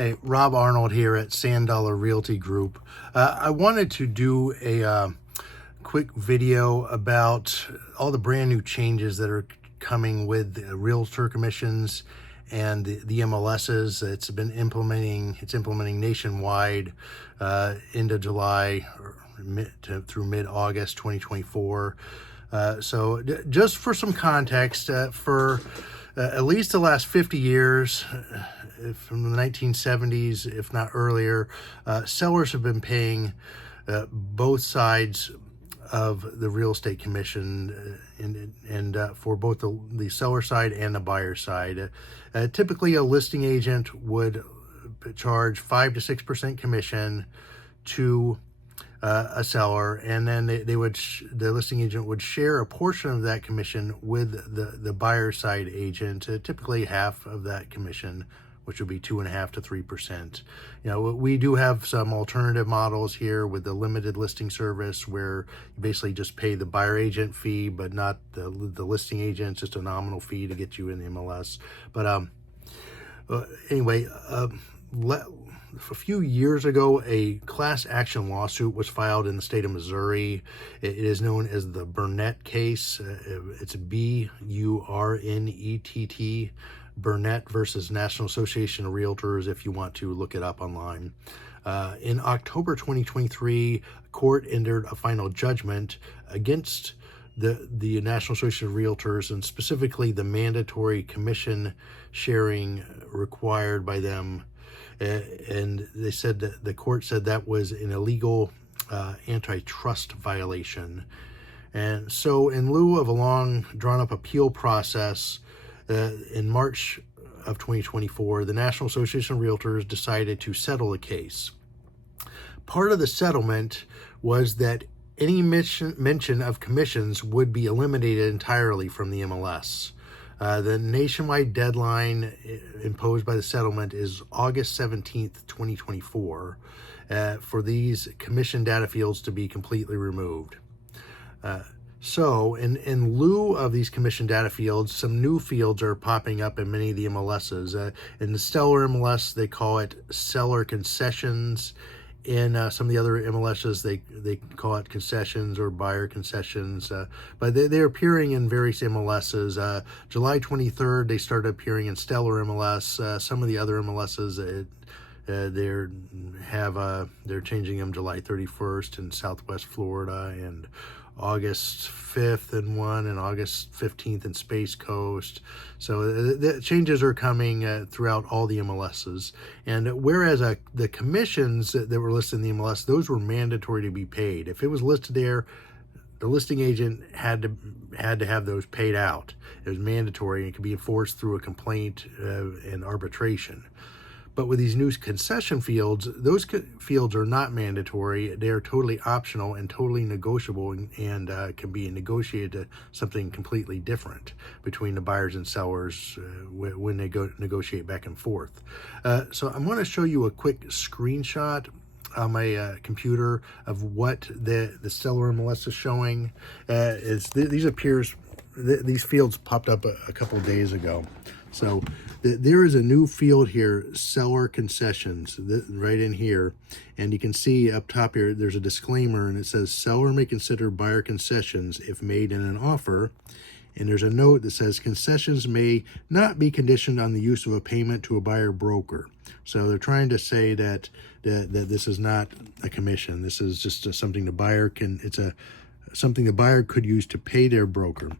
Hey, Rob Arnold here at Sand Dollar Realty Group. I wanted to do a quick video about all the brand new changes that are coming with the realtor commissions and the MLSs. It's implementing nationwide into July through mid-August 2024. So just for some context, for at least the last 50 years, from the 1970s, if not earlier, sellers have been paying both sides of the real estate commission, and for both the seller side and the buyer side. Typically, a listing agent would charge 5 to 6% commission to a seller, and then the listing agent would share a portion of that commission with the buyer side agent, typically half of that commission, which would be 2.5 to 3%. You know, we do have some alternative models here with the limited listing service, where you basically just pay the buyer agent fee, but not the listing agent, just a nominal fee to get you in the MLS. But anyway, a few years ago, a class action lawsuit was filed in the state of Missouri. It is known as the Burnett case. It's B-U-R-N-E-T-T, Burnett versus National Association of Realtors, if you want to look it up online. In October 2023, a court entered a final judgment against the National Association of Realtors, and specifically the mandatory commission sharing required by them. And they said that the court said that was an illegal antitrust violation. And so, in lieu of a long drawn-up appeal process, in March of 2024, the National Association of Realtors decided to settle the case. Part of the settlement was that any mention of commissions would be eliminated entirely from the MLS. The nationwide deadline imposed by the settlement is August 17th, 2024, for these commission data fields to be completely removed. So, in lieu of these commission data fields, some new fields are popping up in many of the MLSs. In the Stellar MLS, they call it seller concessions. In some of the other MLSs, they call it concessions or buyer concessions. But they're appearing in various MLSs. July 23rd, they started appearing in Stellar MLS. Some of the other MLSs, they're changing them July 31st in Southwest Florida, and August 5th in one, and August 15th in Space Coast. So the changes are coming throughout all the MLSs. And whereas the commissions that were listed in the MLS, those were mandatory to be paid. If it was listed there, the listing agent had to have those paid out. It was mandatory, and it could be enforced through a complaint and arbitration. But with these new concession fields, those fields are not mandatory. They are totally optional and totally negotiable, and can be negotiated to something completely different between the buyers and sellers when they go negotiate back and forth. So I'm going to show you a quick screenshot on my computer of what the Stellar MLS is showing. These fields popped up a couple of days ago. So there is a new field here, seller concessions, right in here. And you can see up top here, there's a disclaimer, and it says seller may consider buyer concessions if made in an offer. And there's a note that says concessions may not be conditioned on the use of a payment to a buyer broker. So they're trying to say that this is not a commission. This is just something the buyer something the buyer could use to pay their broker.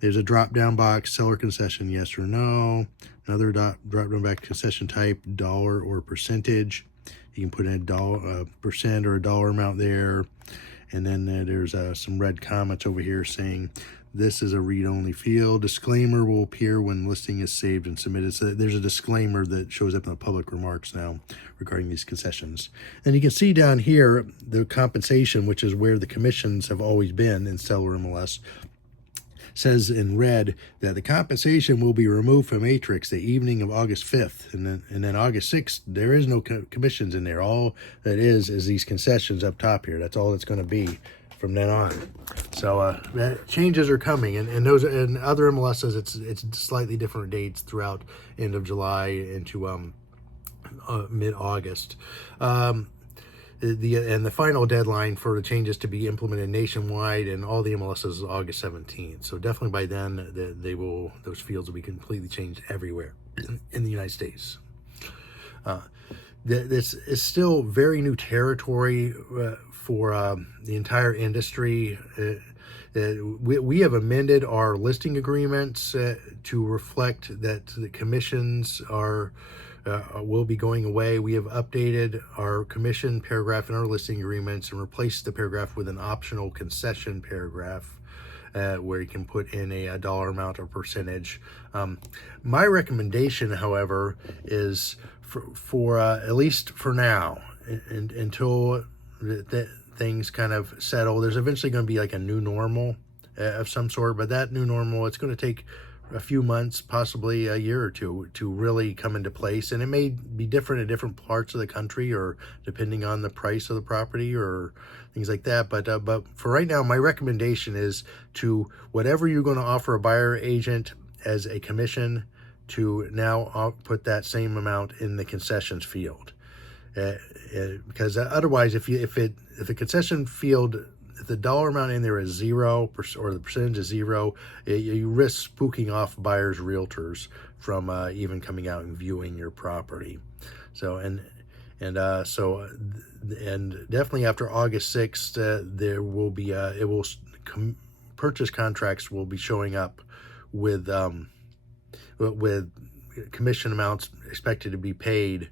There's a drop-down box, seller concession, yes or no. Another drop-down box, concession type, dollar or percentage. You can put in a percent or a dollar amount there. And then there's some red comments over here saying this is a read-only field. Disclaimer will appear when listing is saved and submitted. So there's a disclaimer that shows up in the public remarks now regarding these concessions. And you can see down here the compensation, which is where the commissions have always been in Stellar MLS. Says in red that the compensation will be removed from Matrix the evening of August 5th, and then August 6th, there is no commissions in there. All that is these concessions up top here. That's all it's going to be from then on. So changes are coming, and those in other MLSs, it's slightly different dates throughout end of July into mid-August. The final deadline for the changes to be implemented nationwide and all the MLSs is August 17th. So definitely by then those fields will be completely changed everywhere in the United States. This is still very new territory for the entire industry. We have amended our listing agreements to reflect that the commissions will be going away. We have updated our commission paragraph in our listing agreements and replaced the paragraph with an optional concession paragraph where you can put in a dollar amount or percentage. My recommendation, however, is for at least for now, until things kind of settle. There's eventually going to be like a new normal of some sort, but that new normal, it's going to take a few months, possibly a year or two, to really come into place. And it may be different in different parts of the country, or depending on the price of the property or things like that. But for right now, my recommendation is to whatever you're going to offer a buyer agent as a commission, to now put that same amount in the concessions field. Because otherwise, if the concession field, if the dollar amount in there is 0% or the percentage is 0, you risk spooking off buyers' realtors from even coming out and viewing your property. So and definitely after August 6th, there will be purchase contracts will be showing up with commission amounts expected to be paid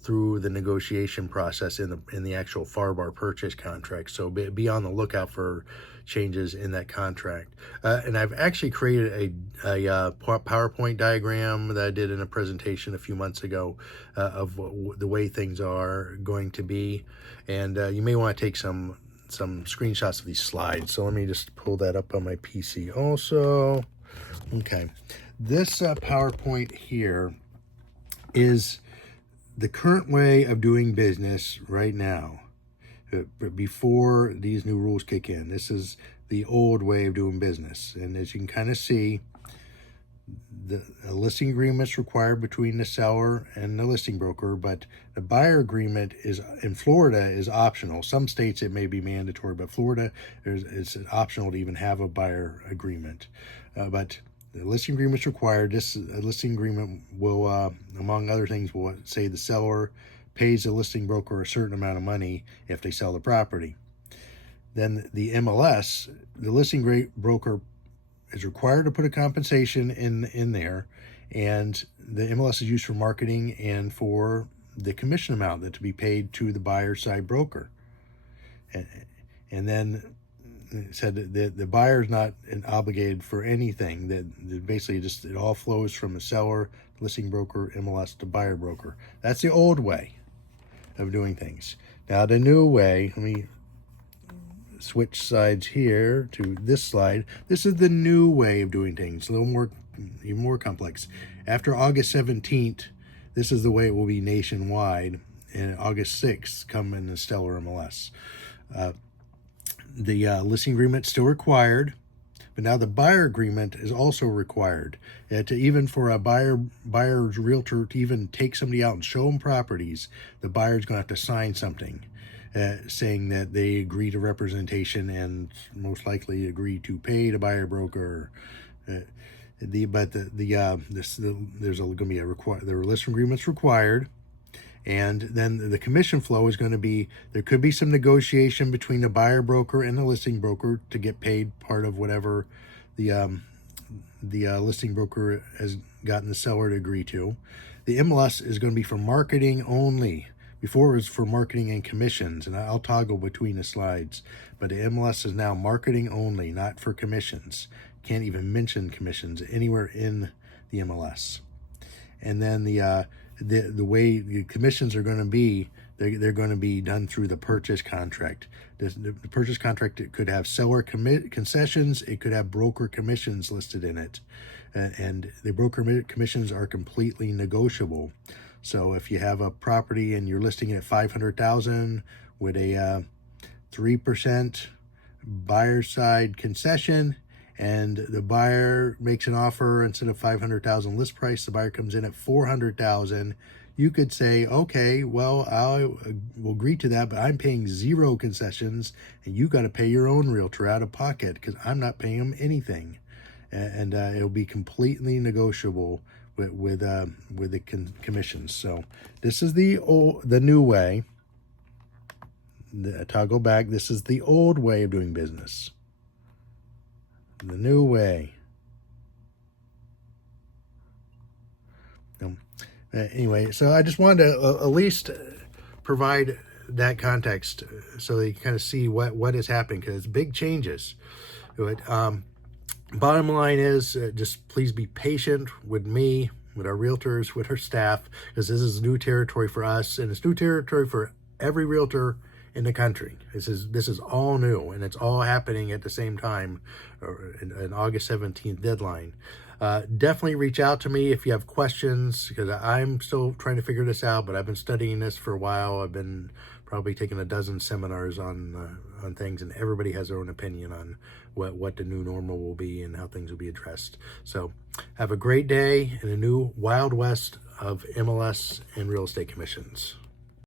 through the negotiation process in the actual FAR/BAR purchase contract. So be on the lookout for changes in that contract. And I've actually created a PowerPoint diagram that I did in a presentation a few months ago of the way things are going to be. And you may want to take some screenshots of these slides. So let me just pull that up on my PC also. Okay. This PowerPoint here is the current way of doing business right now, before these new rules kick in. This is the old way of doing business. And as you can kind of see, a listing agreement is required between the seller and the listing broker, but the buyer agreement in Florida is optional. Some states it may be mandatory, but Florida, it's optional to even have a buyer agreement. But the listing agreement is required. This listing agreement will, among other things, will say the seller pays the listing broker a certain amount of money if they sell the property. Then the MLS, the listing broker, is required to put a compensation in there, and the MLS is used for marketing and for the commission amount that to be paid to the buyer side broker. And then it said that the buyer is not obligated for anything. That basically just it all flows from the seller, listing broker, MLS to buyer broker. That's the old way of doing things. Now the new way, let me switch sides here to this slide. This is the new way of doing things, a little more, even more complex. After August 17th, this is the way it will be nationwide, and August 6th come in the stellar MLS. The listing agreement still required, but now the buyer agreement is also required. Even for a buyer's realtor to even take somebody out and show them properties, the buyer's going to have to sign something saying that they agree to representation and most likely agree to pay the buyer broker. There's going to be the listing agreement's required. And then the commission flow is going to be, there could be some negotiation between the buyer broker and the listing broker to get paid part of whatever the listing broker has gotten the seller to agree to. The MLS is going to be for marketing only. Before it was for marketing and commissions, and I'll toggle between the slides. But the MLS is now marketing only, not for commissions. Can't even mention commissions anywhere in the MLS. And then the way the commissions are going to be, they're going to be done through the purchase contract. The purchase contract, it could have seller concessions, it could have broker commissions listed in it, and the broker commissions are completely negotiable. So if you have a property and you're listing it at $500,000 with a 3% buyer side concession, and the buyer makes an offer instead of $500,000 list price, the buyer comes in at $400,000, you could say, okay, well, I will agree to that, but I'm paying 0 concessions, and you got to pay your own realtor out of pocket because I'm not paying them anything. And it'll be completely negotiable with the commissions. So this is the new way. Toggle back. This is the old way of doing business. The new way. Anyway, so I just wanted to at least provide that context so you can kind of see what is happening, because it's big changes. But bottom line is, just please be patient with me, with our realtors, with our staff, because this is new territory for us, and it's new territory for every realtor in the country. This is all new, and it's all happening at the same time, an August 17th deadline. Definitely reach out to me if you have questions, because I'm still trying to figure this out, but I've been studying this for a while. I've been probably taking a dozen seminars on things, and everybody has their own opinion on what the new normal will be and how things will be addressed. So have a great day in the new Wild West of MLS and real estate commissions.